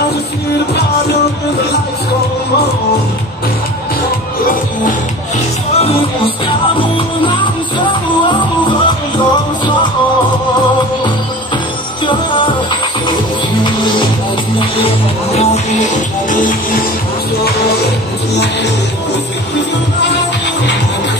just see the bottom and the lights go on. Stop moving, I'm so over your song. Yeah.